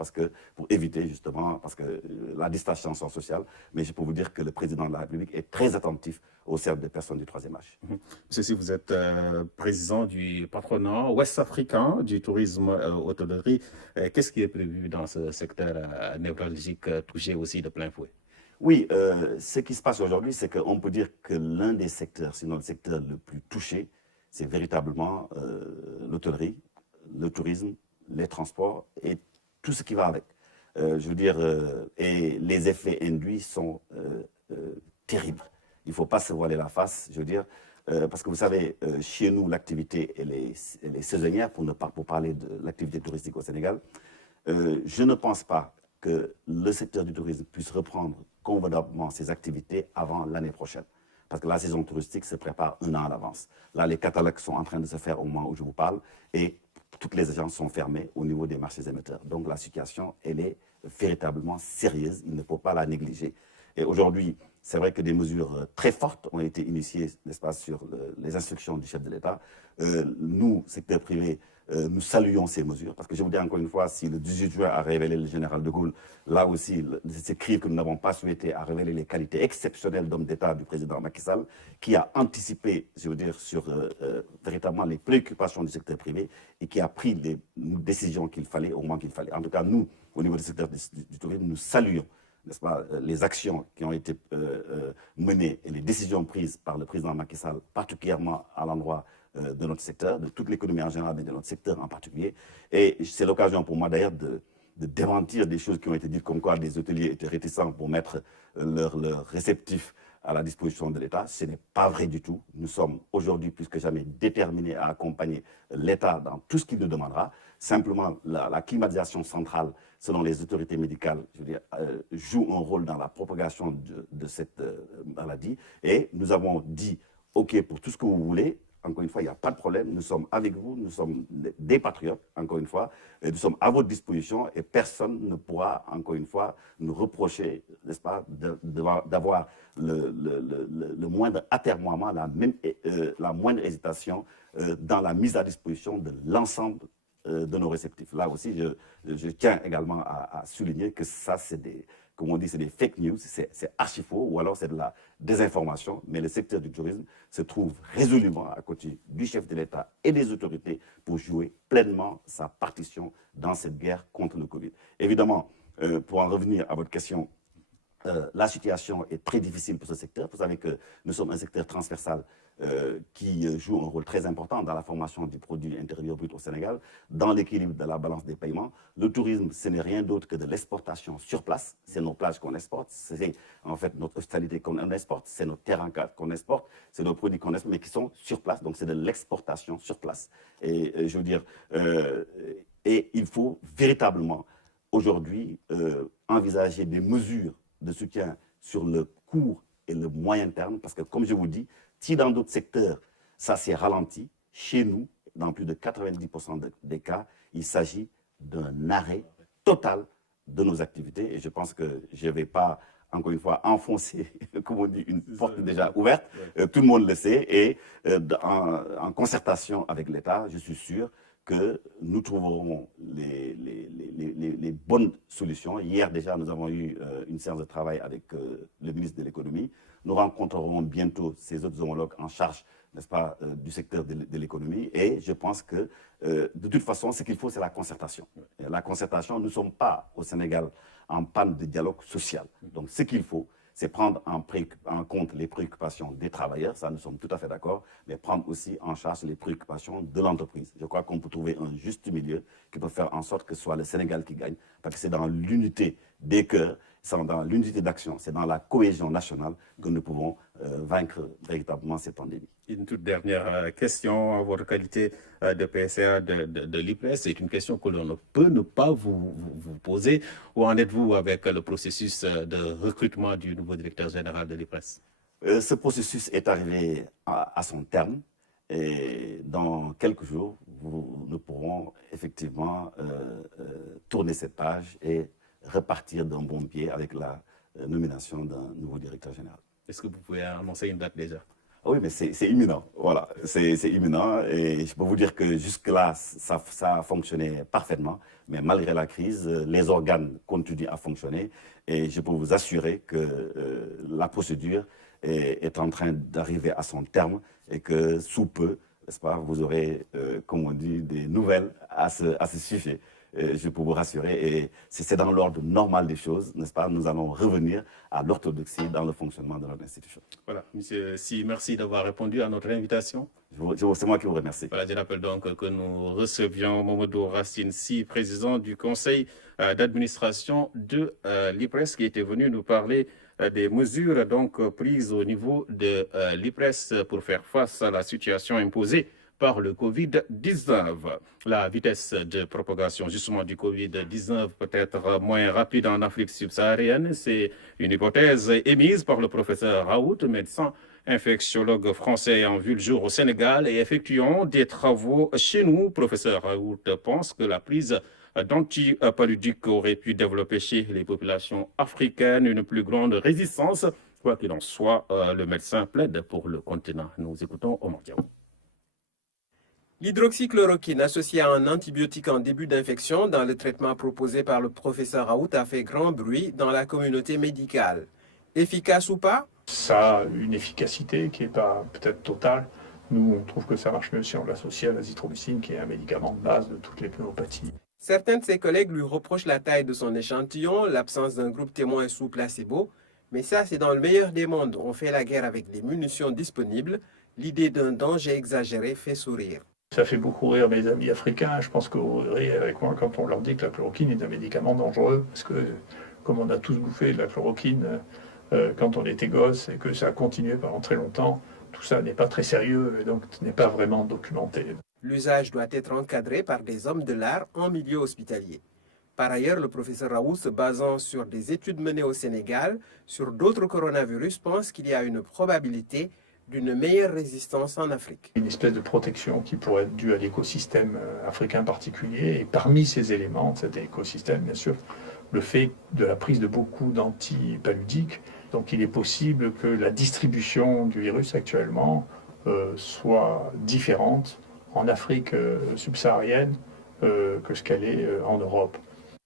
pour éviter justement, parce que la distanciation sociale, mais je peux vous dire que le président de la République est très attentif au service des personnes du troisième âge. Monsieur, si vous êtes président du patronat ouest-africain du tourisme hôtellerie, qu'est-ce qui est prévu dans ce secteur névralgique touché aussi de plein fouet? Oui, ce qui se passe aujourd'hui, c'est qu'on peut dire que l'un des secteurs, sinon le secteur le plus touché, c'est véritablement l'hôtellerie, le tourisme, les transports et tout ce qui va avec. Je veux dire, et les effets induits sont terribles. Il ne faut pas se voiler la face, je veux dire, parce que vous savez, chez nous, l'activité, elle est saisonnière, pour parler de l'activité touristique au Sénégal. Je ne pense pas que le secteur du tourisme puisse reprendre convenablement ses activités avant l'année prochaine. Parce que la saison touristique se prépare 1 an à l'avance. Là, les catalogues sont en train de se faire au moment où je vous parle et toutes les agences sont fermées au niveau des marchés émetteurs. Donc la situation, elle est véritablement sérieuse. Il ne faut pas la négliger. Et aujourd'hui, c'est vrai que des mesures très fortes ont été initiées, n'est-ce pas, sur les instructions du chef de l'État. Nous, secteur privé, nous saluons ces mesures, parce que je vous dis encore une fois, si le 18 juin a révélé le général de Gaulle, là aussi, ces crimes que nous n'avons pas souhaité a révélé les qualités exceptionnelles d'homme d'État du président Macky Sall, qui a anticipé, je veux dire, sur véritablement les préoccupations du secteur privé et qui a pris les décisions qu'il fallait au moment qu'il fallait. En tout cas, nous, au niveau du secteur du tourisme, nous saluons, n'est-ce pas, les actions qui ont été menées et les décisions prises par le président Macky Sall, particulièrement à l'endroit de notre secteur, de toute l'économie en général, mais de notre secteur en particulier. Et c'est l'occasion pour moi d'ailleurs de démentir des choses qui ont été dites comme quoi les hôteliers étaient réticents pour mettre leur réceptif à la disposition de l'État. Ce n'est pas vrai du tout. Nous sommes aujourd'hui plus que jamais déterminés à accompagner l'État dans tout ce qu'il nous demandera. Simplement, la climatisation centrale, selon les autorités médicales, je veux dire, joue un rôle dans la propagation de cette maladie. Et nous avons dit, OK, pour tout ce que vous voulez, encore une fois, il n'y a pas de problème. Nous sommes avec vous, nous sommes des patriotes, encore une fois. Et nous sommes à votre disposition et personne ne pourra, encore une fois, nous reprocher, n'est-ce pas, d'avoir le moindre atermoiement, la moindre hésitation dans la mise à disposition de l'ensemble de nos réceptifs. Là aussi, je tiens également à souligner que ça, c'est des, comme on dit, c'est des fake news, c'est archi faux, ou alors c'est de la désinformation, mais le secteur du tourisme se trouve résolument à côté du chef de l'État et des autorités pour jouer pleinement sa partition dans cette guerre contre le Covid. Évidemment, pour en revenir à votre question, la situation est très difficile pour ce secteur. Vous savez que nous sommes un secteur transversal qui joue un rôle très important dans la formation du produit intérieur brut au Sénégal, dans l'équilibre de la balance des paiements. Le tourisme, ce n'est rien d'autre que de l'exportation sur place. C'est nos plages qu'on exporte, c'est en fait notre hospitalité qu'on exporte, c'est nos terrains qu'on exporte, c'est nos produits qu'on exporte, mais qui sont sur place. Donc c'est de l'exportation sur place. Et je veux dire, et il faut véritablement aujourd'hui envisager des mesures de soutien sur le court et le moyen terme, parce que comme je vous dis, si dans d'autres secteurs, ça s'est ralenti, chez nous, dans plus de 90% des cas, il s'agit d'un arrêt total de nos activités. Et je pense que je ne vais pas, encore une fois, enfoncer, comme on dit, une porte déjà ouverte. Tout le monde le sait. Et en concertation avec l'État, je suis sûr que nous trouverons les les bonnes solutions. Hier déjà, nous avons eu une séance de travail avec le ministre de l'économie. Nous rencontrerons bientôt ces autres homologues en charge, n'est-ce pas, du secteur de l'économie. Et je pense que, de toute façon, ce qu'il faut, c'est la concertation. Et la concertation, nous ne sommes pas au Sénégal en panne de dialogue social. Donc, ce qu'il faut, c'est prendre en compte les préoccupations des travailleurs, ça nous sommes tout à fait d'accord, mais prendre aussi en charge les préoccupations de l'entreprise. Je crois qu'on peut trouver un juste milieu qui peut faire en sorte que ce soit le Sénégal qui gagne, parce que c'est dans l'unité des cœurs, c'est dans l'unité d'action, c'est dans la cohésion nationale que nous pouvons vaincre véritablement cette pandémie. Une toute dernière question, votre qualité de PCA de l'IPRES, c'est une question que l'on ne peut ne pas vous poser. Où en êtes-vous avec le processus de recrutement du nouveau directeur général de l'IPRES? Ce processus est arrivé à son terme et dans quelques jours, nous pourrons effectivement tourner cette page et repartir d'un bon pied avec la nomination d'un nouveau directeur général. Est-ce que vous pouvez annoncer une date déjà? Oui, mais c'est imminent. Voilà, c'est imminent. Et je peux vous dire que jusque-là, ça a fonctionné parfaitement. Mais malgré la crise, les organes continuent à fonctionner. Et je peux vous assurer que la procédure est en train d'arriver à son terme et que sous peu, n'est-ce pas, vous aurez, comme on dit, des nouvelles à ce sujet. Je peux vous rassurer, et c'est dans l'ordre normal des choses, n'est-ce pas? Nous allons revenir à l'orthodoxie dans le fonctionnement de notre institution. Voilà, Monsieur Si, merci d'avoir répondu à notre invitation. C'est moi qui vous remercie. Voilà, je rappelle donc que nous recevions Mamadou Racine Si, président du conseil d'administration de l'IPRES, qui était venu nous parler des mesures donc prises au niveau de l'IPRES pour faire face à la situation imposée par le Covid-19. La vitesse de propagation justement du Covid-19 peut être moins rapide en Afrique subsaharienne. C'est une hypothèse émise par le professeur Raoult, médecin infectiologue français ayant vu le jour au Sénégal et effectuant des travaux chez nous. Professeur Raoult pense que la prise d'antipaludiques aurait pu développer chez les populations africaines une plus grande résistance. Quoi qu'il en soit, le médecin plaide pour le continent. Nous écoutons Omar Diaw. L'hydroxychloroquine associée à un antibiotique en début d'infection dans le traitement proposé par le professeur Raoult a fait grand bruit dans la communauté médicale. Efficace ou pas? Ça a une efficacité qui n'est pas peut-être totale. Nous, on trouve que ça marche mieux si on l'associe à l'azithromycine, qui est un médicament de base de toutes les pneumopathies. Certains de ses collègues lui reprochent la taille de son échantillon, l'absence d'un groupe témoin sous placebo. Mais ça, c'est dans le meilleur des mondes. On fait la guerre avec les munitions disponibles. L'idée d'un danger exagéré fait sourire. Ça fait beaucoup rire mes amis africains. Je pense que vous rirez avec moi quand on leur dit que la chloroquine est un médicament dangereux. Parce que, comme on a tous bouffé de la chloroquine quand on était gosse et que ça a continué pendant très longtemps, tout ça n'est pas très sérieux et donc n'est pas vraiment documenté. L'usage doit être encadré par des hommes de l'art en milieu hospitalier. Par ailleurs, le professeur Raoult, se basant sur des études menées au Sénégal sur d'autres coronavirus, pense qu'il y a une probabilité d'une meilleure résistance en Afrique. Une espèce de protection qui pourrait être due à l'écosystème africain particulier. Et parmi ces éléments de cet écosystème, bien sûr, le fait de la prise de beaucoup d'antipaludiques. Donc il est possible que la distribution du virus actuellement soit différente en Afrique subsaharienne que ce qu'elle est en Europe.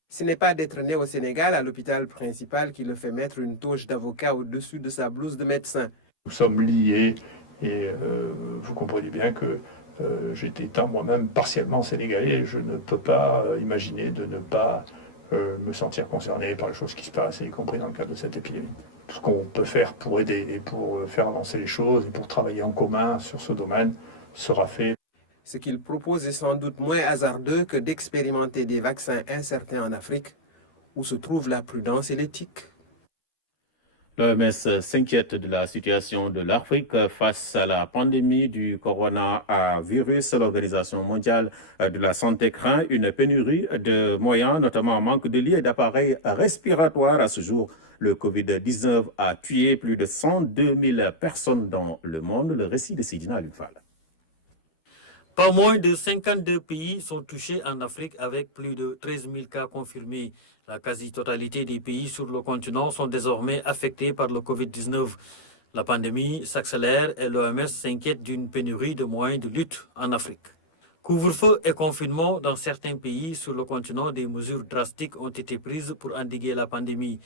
Ce n'est pas d'être né au Sénégal à l'hôpital principal qui le fait mettre une toge d'avocat au-dessus de sa blouse de médecin. Nous sommes liés et vous comprenez bien que j'étais étant moi-même partiellement sénégalais, je ne peux pas imaginer de ne pas me sentir concerné par les choses qui se passent, y compris dans le cadre de cette épidémie. Tout ce qu'on peut faire pour aider et pour faire avancer les choses et pour travailler en commun sur ce domaine sera fait. Ce qu'il propose est sans doute moins hasardeux que d'expérimenter des vaccins incertains en Afrique, où se trouve la prudence et l'éthique. L'OMS s'inquiète de la situation de l'Afrique face à la pandémie du coronavirus. L'Organisation mondiale de la santé craint une pénurie de moyens, notamment un manque de lits et d'appareils respiratoires. À ce jour, le Covid-19 a tué plus de 102 000 personnes dans le monde. Le récit de Sidina Alufal. Pas moins de 52 pays sont touchés en Afrique avec plus de 13 000 cas confirmés. La quasi-totalité des pays sur le continent sont désormais affectés par le Covid-19. La pandémie s'accélère et l'OMS s'inquiète d'une pénurie de moyens de lutte en Afrique. Couvre-feu et confinement dans certains pays sur le continent, des mesures drastiques ont été prises pour endiguer la pandémie.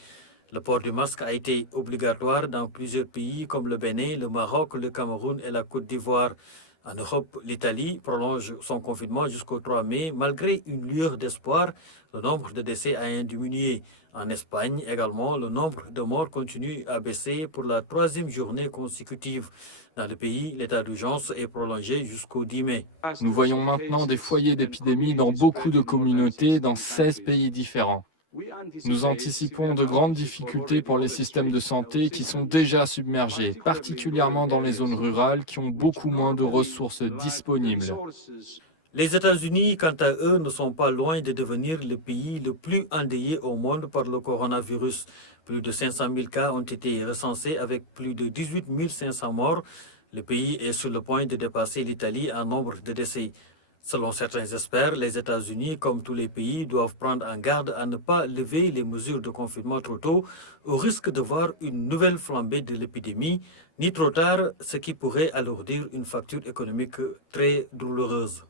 Le port du masque a été obligatoire dans plusieurs pays comme le Bénin, le Maroc, le Cameroun et la Côte d'Ivoire. En Europe, l'Italie prolonge son confinement jusqu'au 3 mai. Malgré une lueur d'espoir, le nombre de décès a diminué. En Espagne également, le nombre de morts continue à baisser pour la 3e journée consécutive. Dans le pays, l'état d'urgence est prolongé jusqu'au 10 mai. Nous voyons maintenant des foyers d'épidémie dans beaucoup de communautés dans 16 pays différents. Nous anticipons de grandes difficultés pour les systèmes de santé qui sont déjà submergés, particulièrement dans les zones rurales qui ont beaucoup moins de ressources disponibles. Les États-Unis, quant à eux, ne sont pas loin de devenir le pays le plus endeuillé au monde par le coronavirus. Plus de 500 000 cas ont été recensés avec plus de 18 500 morts. Le pays est sur le point de dépasser l'Italie en nombre de décès. Selon certains experts, les États-Unis, comme tous les pays, doivent prendre en garde à ne pas lever les mesures de confinement trop tôt, au risque de voir une nouvelle flambée de l'épidémie, ni trop tard, ce qui pourrait alourdir une facture économique très douloureuse.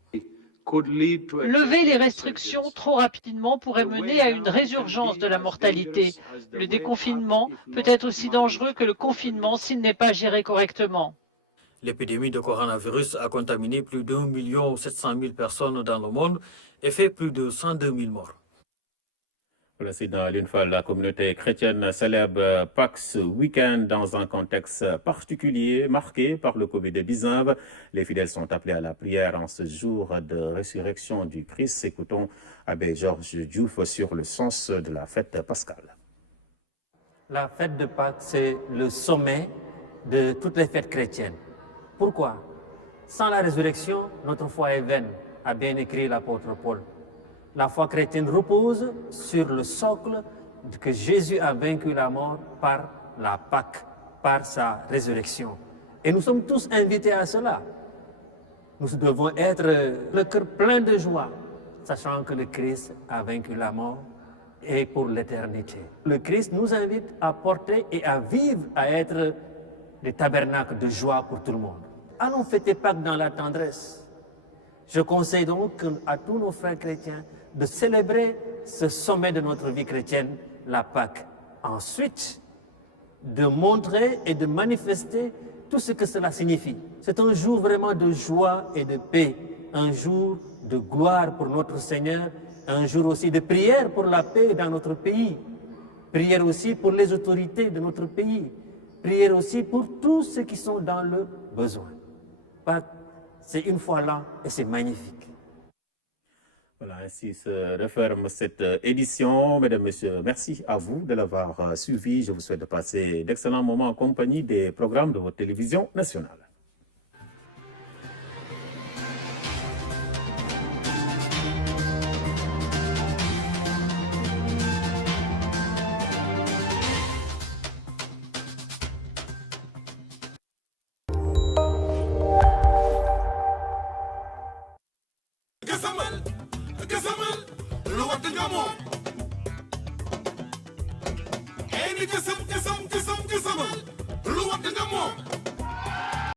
Lever les restrictions trop rapidement pourrait mener à une résurgence de la mortalité. Le déconfinement peut être aussi dangereux que le confinement s'il n'est pas géré correctement. L'épidémie de coronavirus a contaminé plus d'1 700 000 personnes dans le monde et fait plus de 102 000 morts. Dans l'une fois, la communauté chrétienne célèbre Pâques ce week-end dans un contexte particulier marqué par le Covid-19. Les fidèles sont appelés à la prière en ce jour de résurrection du Christ. Écoutons Abbé Georges Diouf sur le sens de la fête pascale. La fête de Pâques, c'est le sommet de toutes les fêtes chrétiennes. Pourquoi? Sans la résurrection, notre foi est vaine, a bien écrit l'apôtre Paul. La foi chrétienne repose sur le socle que Jésus a vaincu la mort par la Pâque, par sa résurrection. Et nous sommes tous invités à cela. Nous devons être le cœur plein de joie, sachant que le Christ a vaincu la mort et pour l'éternité. Le Christ nous invite à porter et à vivre, à être des tabernacles de joie pour tout le monde. Allons fêter Pâques dans la tendresse. Je conseille donc à tous nos frères chrétiens de célébrer ce sommet de notre vie chrétienne, la Pâque. Ensuite, de montrer et de manifester tout ce que cela signifie. C'est un jour vraiment de joie et de paix, un jour de gloire pour notre Seigneur, un jour aussi de prière pour la paix dans notre pays, prière aussi pour les autorités de notre pays, prière aussi pour tous ceux qui sont dans le besoin. Pâques, c'est une fois là et c'est magnifique. Voilà, ainsi se referme cette édition. Mesdames, Messieurs, merci à vous de l'avoir suivi. Je vous souhaite de passer d'excellents moments en compagnie des programmes de votre télévision nationale. Gazamal, lo wat nga moom. Hey, ni